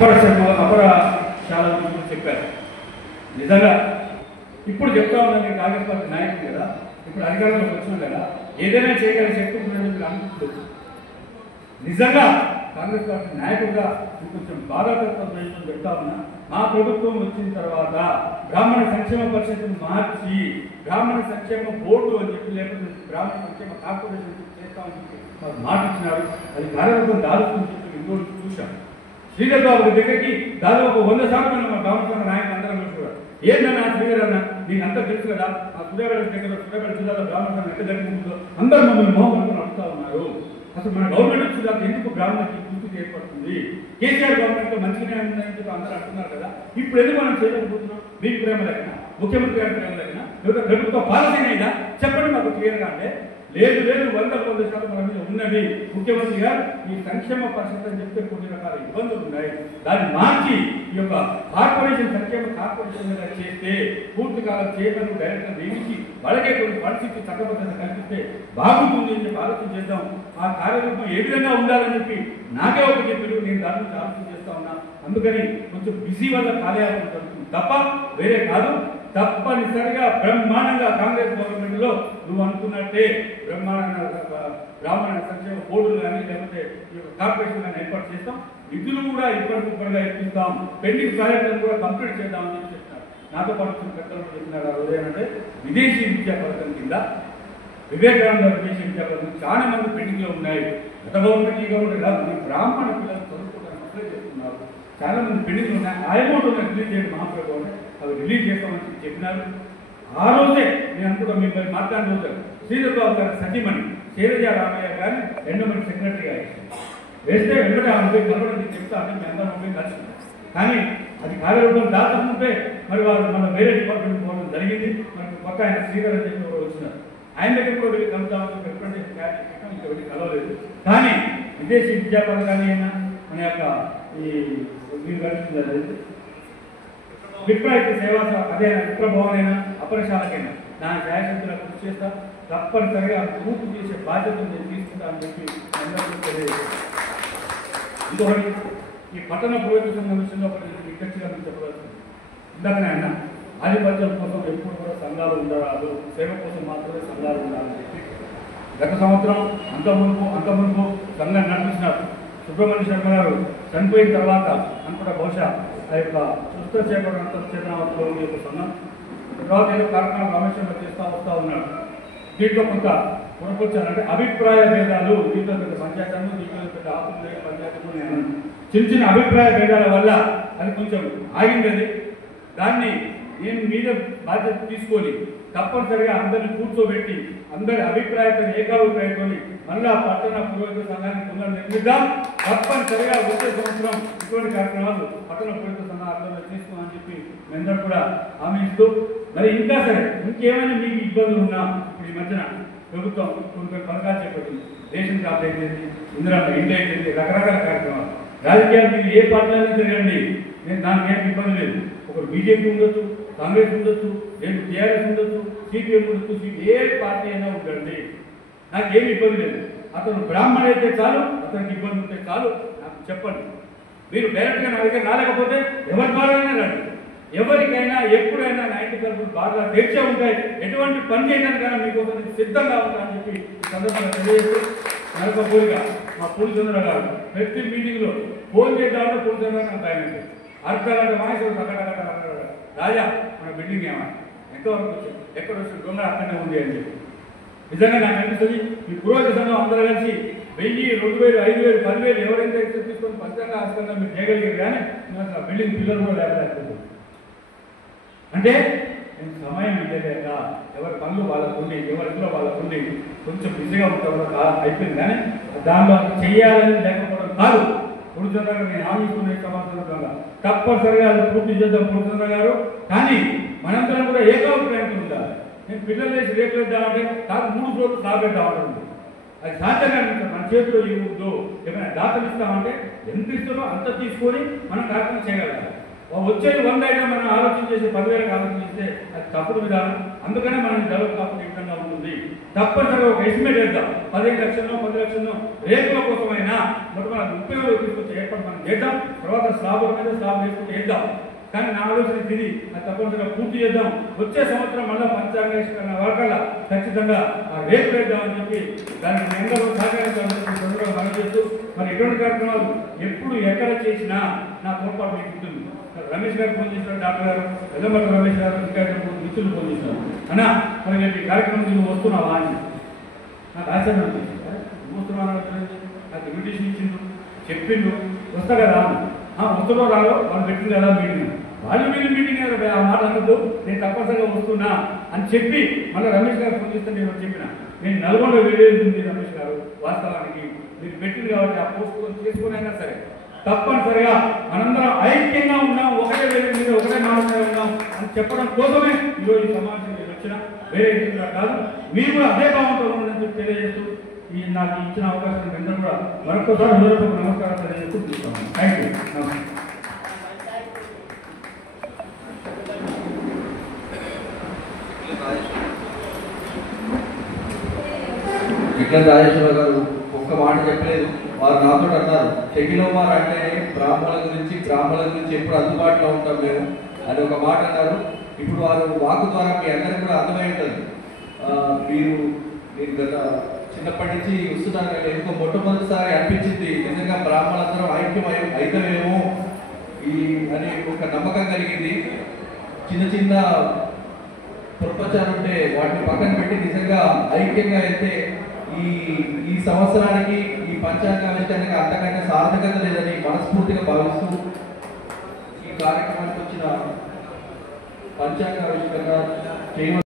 అపర చాలా చెప్పారు. నిజంగా ఇప్పుడు చెప్తా ఉన్నాను, కాంగ్రెస్ పార్టీ నాయకులు కదా, ఇప్పుడు అధికారంలోకి వచ్చినాం కదా, ఏదైనా చేయగలిగే శక్తి ఉందని అనుకుంటుంది. నిజంగా కాంగ్రెస్ పార్టీ నాయకుడుగా కొంచెం బాధాకరమైన చెప్తా ఉన్నా. మా ప్రభుత్వం వచ్చిన తర్వాత బ్రాహ్మణ సంక్షేమ పరిషత్తును మార్చి బ్రాహ్మణ సంక్షేమ బోర్డు అని చెప్పి, లేకపోతే బ్రాహ్మణ సంక్షేమ కార్పొరేషన్ చేస్తామని చెప్పి మాకు మాట ఇచ్చినారు. అది కార్యరూపం దాడుతుందని చెప్పి ఇంకోటి చూశాం. శ్రీధర్ బాబు దగ్గరికి దాదాపు 100 సార్లు మన బ్రాహ్మణ నాయకులు అందరం చూసుకున్నారు. ఏంటన్నా శ్రీధర్ అన్న, నీకు అంతా తెలుసు కదా, ఆ సూర్యాపేట దగ్గర సూర్యాపేట జిల్లాలో బ్రాహ్మణ ఎంత జరుగుతుందో అందరూ మమ్మల్ని మోహన్ అడుగుతా ఉన్నారు. అసలు మన గవర్నమెంట్ వచ్చిన తర్వాత ఎందుకు బ్రాహ్మణకి గుర్తు ఏర్పడుతుంది? కేసీఆర్ గవర్నమెంట్ లో మంచిగానే ఉందని చెప్పి అందరూ అంటున్నారు కదా, ఇప్పుడు ఎందుకు మనం చేయలేకపోతున్నాం? మీకు ప్రేమ లేకనా, ముఖ్యమంత్రి గారి ప్రేమ లేకనా, లేదా ప్రభుత్వ పాలసీనైనా చెప్పండి మాకు క్లియర్గా. అంటే లేదు 100% మన మీద ఉన్నది. ముఖ్యమంత్రి గారు ఈ సంక్షేమ పరిషత్ అని చెప్తే కొన్ని రకాల ఇబ్బందులు ఉన్నాయి, దాన్ని మార్చి ఈ యొక్క కార్పొరేషన్ సంక్షేమ కార్పొరేషన్ చేస్తే పూర్తి కాలం చేయడం డైరెక్టర్ నియమించి వాళ్ళకే కొన్ని పరిస్థితి చట్టబద్ధత కల్పిస్తే బాగుంటుంది అని చెప్పి ఆలోచన చేద్దాం. ఆ కార్యరూపం ఏ విధంగా ఉండాలని చెప్పి నాకే ఒక చెప్పారు. నేను దాని గురించి ఆలోచన చేస్తా ఉన్నా. అందుకని కొంచెం బిజీ వల్ల కార్యాలయం జరుగుతుంది తప్ప వేరే కాదు. తప్పనిసరిగా బ్రహ్మాండంగా కాంగ్రెస్ గవర్నమెంట్ లో నువ్వు అనుకున్నట్టే బ్రహ్మాండంగా బ్రాహ్మణ సంక్షేమ బోర్డులు కానీ లేకపోతే కార్పొరేషన్ కానీ ఏర్పాటు చేస్తాం. నిధులు కూడా ఇప్పటికిప్పుడుగా ఇప్పిస్తాం. పెండింగ్ ప్రాజెక్టులను కూడా కంప్లీట్ చేద్దామని చెప్తున్నారు. నాతో పాటు పెద్దలు చెప్పినారు. ఆ రోజు ఏమంటే విదేశీ విద్యా పథకం కింద వివేకానంద విదేశీ విద్యా పథకం చాలా మంది పెండింగ్ లో ఉన్నాయి. గత గవర్నమెంట్ ఈ గవర్నమెంట్ కాదు, బ్రాహ్మణ పిల్లలు చదువుకోవడానికి అప్లై చేస్తున్నారు. చాలా మంది పెండింగ్ ఉన్నాయి. ఆ అమౌంట్ రిలీజ్ చేయండి మహాప్రభు, అవి రిలీజ్ చేస్తామని చెప్పినారు. ఆ రోజే నేను అనుకుంటా మీరు మాట్లాడిన రోజు శ్రీధర్ బాబు గారి సతీమణి శైలజ రామయ్య గారిని ఎండోమెంట్ సెక్రటరీగా వేస్తే వెంటనే ఆమె పోయి కలవడం చెప్తా అంటే మీ అందరం పోయి కలిసినాం. కానీ అది కార్యరూపం దాచకుంటే మరి వారు మన వేరే డిపార్ట్మెంట్ పోవడం జరిగింది. మనకు కొత్త ఆయన శ్రీధర్ అని చెప్పి కూడా వచ్చినారు. ఆయన దగ్గర కూడా వెళ్ళి కలుద్దామని రిప్రజెంటేషన్ క్యాచ్ చేసాం, ఇంకా వెళ్ళి కలవలేదు. కానీ విదేశీ విద్యా పథకాన్ని అయినా మన యొక్క ఈ మీరు కలిసింది విప్రాయిత సేవా అదే విప్రభవన్ అయినా అపరశాలకైనా నా న్యాయశక్తుల కృషి చేస్తా. తప్పనిసరిగా పూర్తి చేసే బాధ్యతను నేను తీసుకుంటానని చెప్పి అందరికీ తెలియజేస్తాను. ఇంకొకటి, ఈ పట్టణ పురోగతి సంఘం విషయంలో ఒకటి వికక్షగా చెప్పవలసింది. ఇందాకనే అన్న ఆధిపత్యం కోసం ఎప్పుడు కూడా సంఘాలు ఉండరాదు, సేవ కోసం మాత్రమే సంఘాలు ఉండాలని చెప్పి గత సంవత్సరం అంత మునుపు సంఘం నడిపించినారు. సుబ్రహ్మణ్య శర్మ గారు చనిపోయిన తర్వాత అనుకుంటా బహుశా ఆ యొక్క సుస్థ చేపడంతో యొక్క సంఘం తర్వాత ఏదో కార్యక్రమాలు రమేశ్వరంలో చేస్తూ వస్తూ ఉన్నాడు. దీంట్లో కొంత కొనుకొచ్చారంటే అభిప్రాయ భేదాలు, దీంట్లో పెద్ద పంచాయతీలు, దీంట్లో పెద్ద ఆఫీసులు పంచాయతీలు, నేను చిన్న అభిప్రాయ భేదాల వల్ల అది కొంచెం ఆగిందని, దాన్ని నేను మీద బాధ్యత తీసుకొని తప్పనిసరిగా అందరిని కూర్చోబెట్టి అందరి అభిప్రాయంతో ఏకాభిప్రాయంతో మళ్ళా పట్టణ పురోగతి సంఘాన్ని పునర్నిర్మిద్దాం. తప్పనిసరిగా వచ్చే సంవత్సరం ఇటువంటి కార్యక్రమాలు పట్టణ పురోగతి సంఘం ఆధ్వర్యంలో తీసుకోమని చెప్పి మేందరూ కూడా హామీ ఇస్తూ, మరి ఇంకా సరే ఇంకేమైనా మీకు ఇబ్బందులు ఉన్నా ఇప్పుడు ఈ మధ్యన ప్రభుత్వం కొన్ని పథకాలు చేపట్టింది. రేషన్ కార్డు అయిపోయింది, ఇందిరమ్మ ఇంటి అయిపోయింది, రకరకాల కార్యక్రమాలు. రాజకీయాలు మీరు ఏ పార్టీలైనా తిరగండి, నేను దానికి ఏం ఇబ్బంది లేదు. ఒకరు బీజేపీ ఉండొచ్చు, కాంగ్రెస్ ఉండొచ్చు, నేను టీఆర్ఎస్ ఉండొచ్చు, సిపిఎం ఉండొచ్చు, ఏ పార్టీ అయినా ఉండండి, నాకేమి ఇబ్బంది లేదు. అతను బ్రాహ్మణ అయితే చాలు, అతనికి ఇబ్బంది ఉంటే చాలు నాకు చెప్పండి. మీరు డైరెక్ట్గా నా దగ్గర రాలేకపోతే ఎవరి ద్వారానే రండి. ఎవరికైనా ఎప్పుడైనా నా ఇంటి తరపులు బాగా తెచ్చే ఉంటాయి. ఎటువంటి పని చేయడానికి కానీ మీకోసం సిద్ధంగా ఉంటానని చెప్పి సందర్భంగా తెలియజేస్తూ, మరొక కోరిక మా పూలిచంద్ర గారు ప్రతి మీటింగ్లో ఫోన్ చేద్దామంటే పూలిచంద్ర నాకు భయం అంటే అర్ధగంట మానేశ్వరం అక్కడ రాజా మన బిల్డింగ్ ఏమన్నా ఎంతవరకు వచ్చింది, ఎక్కడ వచ్చింది, దొంగ అక్కడనే ఉంది అని చెప్పి. నిజంగా నాకు అనిపిస్తుంది ఈ పురోగతి సంఘం అందరూ కలిసి 1000, 2000, 5000, 10,000 ఎవరైతే ఎక్సెస్ తీసుకొని పంచంగా ఆస్కంగా మీరు చేయగలిగారు. కానీ నాకు బిల్డింగ్ పిల్లలు కూడా లేకపోతే అంటే నేను సమయం ఇవ్వలేక ఎవరి పనులు వాళ్ళకుండి ఎవరింట్లో వాళ్ళకుండి కొంచెం బిజీగా ఉంటాం అయిపోయింది. కానీ దానిలో చేయాలని లేకపోవడం కాదు. పూర్తిగా నేను హామీస్తున్న సమాచారంగా తప్పనిసరిగా అది పూర్తి చేద్దాం పూర్తిచంద్ర గారు. కానీ మనందరం కూడా ఏకాభిప్రాయంతో ఉండాలి. నేను పిల్లలు వేసి రేపు వేద్దామంటే కాదు 3 రోజులు సాగేద్దామంటుంది. అది సాధ్యంగా మన చేతిలో ఇవ్వద్దు. ఏమైనా దాతలు ఇస్తామంటే ఎంత ఇస్తారో అంత తీసుకొని మనం కార్యక్రమం చేయగలగాలి. వచ్చేది 100 అయినా మనం ఆలోచన చేసి 10,000 ఆలోచన చేస్తే అది తప్పుడు విధానం. అందుకనే మనం డెవలప్ కాకుండా ఈ విధంగా ఉంటుంది. ఉంది. తప్పనిసరిగా ఒక ఎస్టిమేట్ వేద్దాం. 15 లక్షల్లో 10 లక్షల్లో రేపుల కోసమైనా మొట్టమొదటి 30 వేలు తీసుకొచ్చి ఏర్పాటు మనం చేద్దాం. తర్వాత స్లాబుల మీద స్లాబ్ వేసుకుంటూ వేద్దాం. కానీ నా ఆలోచన ఇది, అది తప్పనిసరిగా పూర్తి చేద్దాం. వచ్చే సంవత్సరం మళ్ళీ పంచాంగీకరణ వరకల్లా ఖచ్చితంగా ఆ రేపు వేద్దామని చెప్పి దానికి మీ అందరూ సహకరించాలని చెప్పి తొందరగా మనం చేస్తూ మరి ఎటువంటి కార్యక్రమాలు ఎప్పుడు ఎక్కడ చేసినా నా తోడ్పాటు మీకు ఉంటుంది. రమేష్ గారు ఫోన్ చేసినారు, డాక్టర్ గారు వెల్లమట్ల రమేష్ గారు, ఇంకా మిత్రులు ఫోన్ చేసినారు. అన్నా మరి రేపు ఈ కార్యక్రమం నువ్వు వస్తున్నావా అని నాకు ఆశ్చర్యం అనిపించింది. వస్తున్నాను నాకు ఇన్విటేషన్ ఇచ్చిండు, చెప్పిండు, వస్తా కదా వస్తుందో రాలో వాళ్ళు పెట్టింది కదా మీటింగ్, వాళ్ళు మీటింగ్ ఆ మాట అనద్దు, నేను తప్పనిసరిగా వస్తున్నా అని చెప్పి మళ్ళీ రమేష్ గారు ఫోన్ చేస్తే నేను చెప్పిన నేను నల్గొండ వెళ్ళేది రమేష్ గారు, వాస్తవానికి మీరు పెట్టింది కాబట్టి ఆ పోస్ట్ చేసుకునైనా సరే తప్పనిసరిగా మనందరం ఐక్యంగా ఉన్నాం, ఒకటే వేరే మీద ఒకటే మాట ఉన్నాం అని చెప్పడం కోసమే ఈరోజు ఈ సమావేశం వచ్చిన, వేరే విధంగా కాదు. మీరు కూడా అదే భావంతో ఉందని చెప్పి తెలియజేస్తూ ఈ నాకు ఇచ్చిన అవకాశం అందరూ కూడా మరొకసారి హృదయపూర్వక నమస్కారం తెలియజేస్తూ చూస్తాను. Thank you. విక్రమ్ రాజేశ్వర గారు ఒక్క మాట చెప్పలేదు. వారు నాతో అన్నారు, షకీలోమార్ అంటే బ్రాహ్మణుల గురించి ఎప్పుడు అందుబాటులో ఉంటాం మేము అని ఒక మాట అన్నారు. ఇప్పుడు వారు వాకు ద్వారా మీ అందరికీ కూడా అర్థమై ఉంటుంది. నేను గత చిన్నప్పటి నుంచి వస్తున్నాను కానీ ఎందుకో మొట్టమొదటిసారి అనిపించింది నిజంగా బ్రాహ్మణులందరూ ఐక్యం అయితమేమో అని ఒక నమ్మకం కలిగింది. చిన్న ప్రపంచాలు ఉంటే వాటిని పక్కన పెట్టి నిజంగా ఐక్యంగా అయితే ఈ సంవత్సరానికి ఈ పంచాంగావిష్కరణకి అంతకంటే సార్థకత లేదని మనస్ఫూర్తిగా భావిస్తూ ఈ కార్యక్రమానికి వచ్చిన పంచాంగావిష్కరణ చేయడం